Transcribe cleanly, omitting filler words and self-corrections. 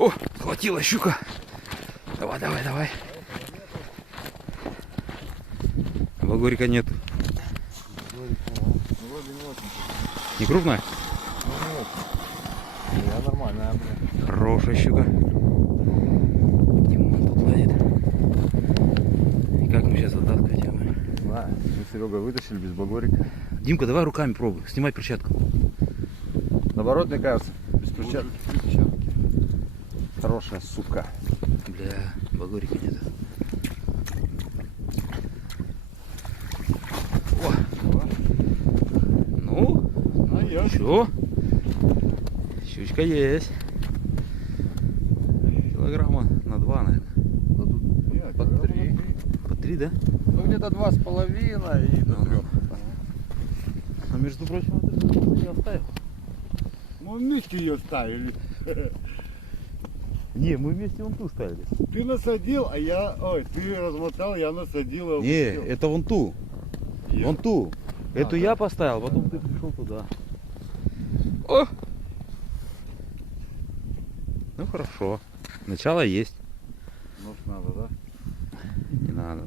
О, схватила щука. Давай, давай, давай. Багорика нет. Не крупная? Я нормальная, блин. Хорошая щука. Димон тут ловит. И как мы сейчас затаскивать ее? Да, мы с Серегой вытащили без багорика. Димка, давай руками пробуй. Снимай перчатку. Наоборот, мне кажется, без перчатки. Хорошая сука. Бля, багорика нет. О. Ну, что? Щучка есть. Килограмма на 2, наверное. Да тут нет, по 3. По 3, да? Ну где-то 2,5 и до 3. А между прочим, вот это я оставил. Мы вместе ее ставили. Не, мы вместе вон ту ставили. Ты насадил, а я... Ой, ты размотал, я насадил. а Не, выпустил. это вон ту. Я- Вон ту. Эту да. я поставил, потом ты пришел туда. О! Ну хорошо. Начало есть. Нож надо, да? Не надо.